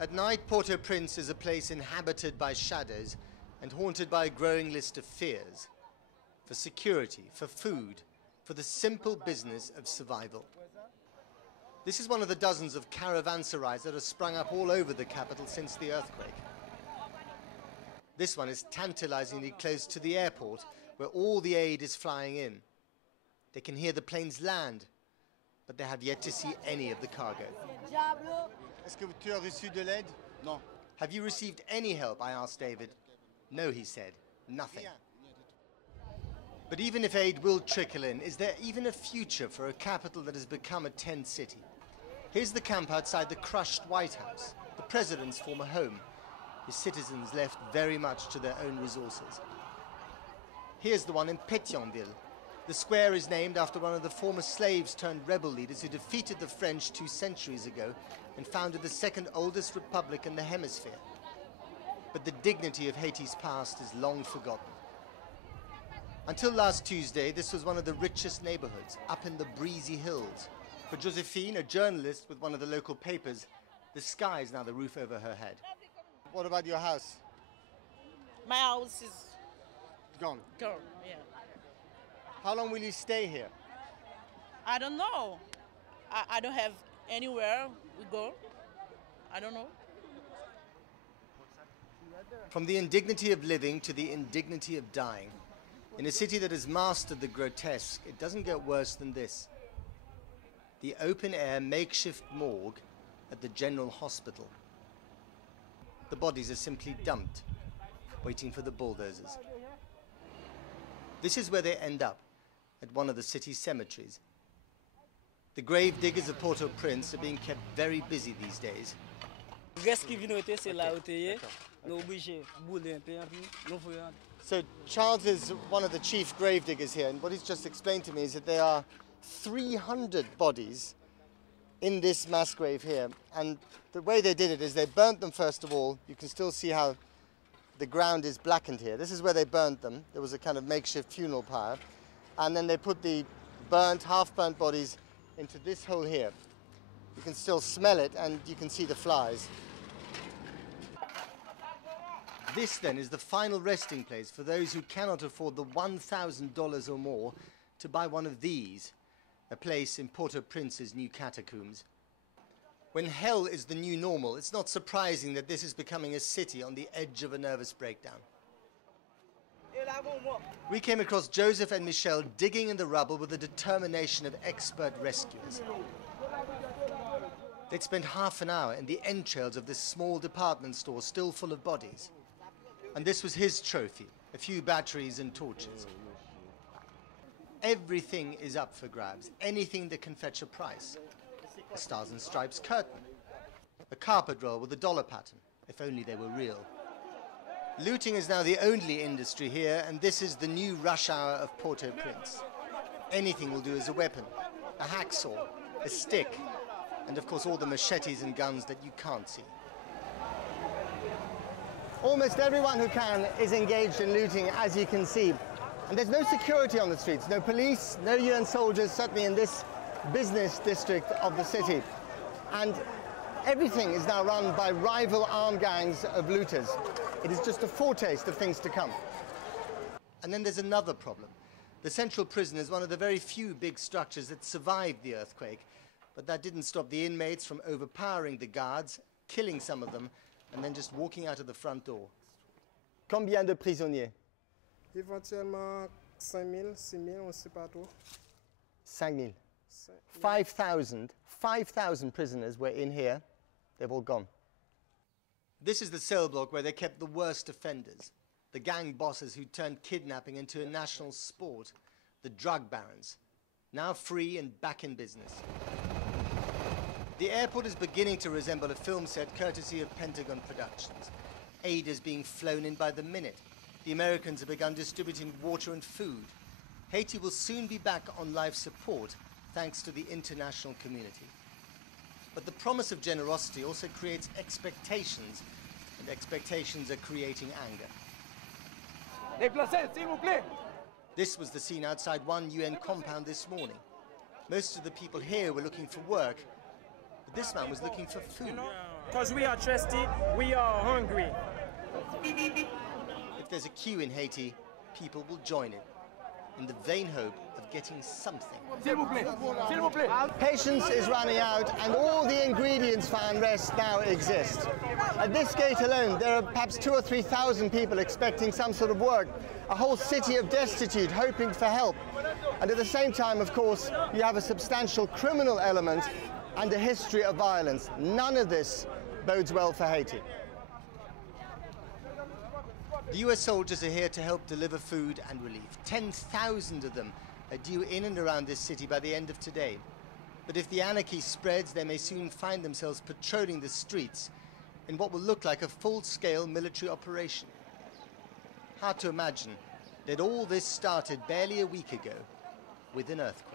At night, Port-au-Prince is a place inhabited by shadows and haunted by a growing list of fears. For security, for food, for the simple business of survival. This is one of the dozens of caravanserais that have sprung up all over the capital since the earthquake. This one is tantalizingly close to the airport, where all the aid is flying in. They can hear the planes land, but they have yet to see any of the cargo. Est-ce que tu as reçu de l'aide? Non. Have you received any help? I asked David. No, he said. Nothing. But even if aid will trickle in, is there even a future for a capital that has become a tent city? Here's the camp outside the crushed White House, the president's former home. His citizens left very much to their own resources. Here's the one in Pétionville. The square is named after one of the former slaves turned rebel leaders who defeated the French 2 centuries ago and founded the second oldest republic in the hemisphere. But the dignity of Haiti's past is long forgotten. Until last Tuesday, this was one of the richest neighborhoods, up in the breezy hills. For Josephine, a journalist with one of the local papers, the sky is now the roof over her head. What about your house? My house is gone. gone, yeah. How long will you stay here? I don't know. I don't have anywhere we go. I don't know. From the indignity of living to the indignity of dying. In a city that has mastered the grotesque, it doesn't get worse than this. The open-air makeshift morgue at the General Hospital. The bodies are simply dumped, waiting for the bulldozers. This is where they end up, at one of the city's cemeteries. The grave diggers of Port-au-Prince are being kept very busy these days. So Charles is one of the chief grave diggers here, and what he's just explained to me is that there are 300 bodies in this mass grave here. And the way they did it is they burnt them first of all. You can still see how the ground is blackened here. This is where they burnt them. There was a kind of makeshift funeral pyre. And then they put the burnt, half-burnt bodies into this hole here. You can still smell it and you can see the flies. This then is the final resting place for those who cannot afford the $1,000 or more to buy one of these, a place in Port-au-Prince's new catacombs. When hell is the new normal, it's not surprising that this is becoming a city on the edge of a nervous breakdown. We came across Joseph and Michelle digging in the rubble with the determination of expert rescuers. They'd spent half an hour in the entrails of this small department store still full of bodies. And this was his trophy, a few batteries and torches. Everything is up for grabs, anything that can fetch a price. A Stars and Stripes curtain, a carpet roll with a dollar pattern, if only they were real. Looting is now the only industry here, and this is the new rush hour of Port-au-Prince. Anything will do as a weapon, a hacksaw, a stick, and of course all the machetes and guns that you can't see. Almost everyone who can is engaged in looting, as you can see. And there's no security on the streets, no police, no UN soldiers, certainly in this business district of the city. And everything is now run by rival armed gangs of looters. It is just a foretaste of things to come. And then there's another problem. The central prison is one of the very few big structures that survived the earthquake, but that didn't stop the inmates from overpowering the guards, killing some of them, and then just walking out of the front door. Combien de prisonniers? Éventuellement 5 000, 6 000, on ne sait pas trop. 5 000. 5,000 prisoners were in here. They've all gone. This is the cell block where they kept the worst offenders, the gang bosses who turned kidnapping into a national sport, the drug barons, now free and back in business. The airport is beginning to resemble a film set courtesy of Pentagon Productions. Aid is being flown in by the minute. The Americans have begun distributing water and food. Haiti will soon be back on life support thanks to the international community. But the promise of generosity also creates expectations, and expectations are creating anger. Déplacez, s'il vous plaît. This was the scene outside one UN compound this morning. Most of the people here were looking for work, but this man was looking for food. because we are thirsty, we are hungry. If there's a queue in Haiti, people will join it, in the vain hope of getting something. Patience is running out, and all the ingredients for unrest now exist. At this gate alone, there are perhaps 2,000 or 3,000 people expecting some sort of work, a whole city of destitute hoping for help. And at the same time, of course, you have a substantial criminal element and a history of violence. None of this bodes well for Haiti. The US soldiers are here to help deliver food and relief. 10,000 of them are due in and around this city by the end of today. But if the anarchy spreads, they may soon find themselves patrolling the streets in what will look like a full-scale military operation. Hard to imagine that all this started barely a week ago with an earthquake.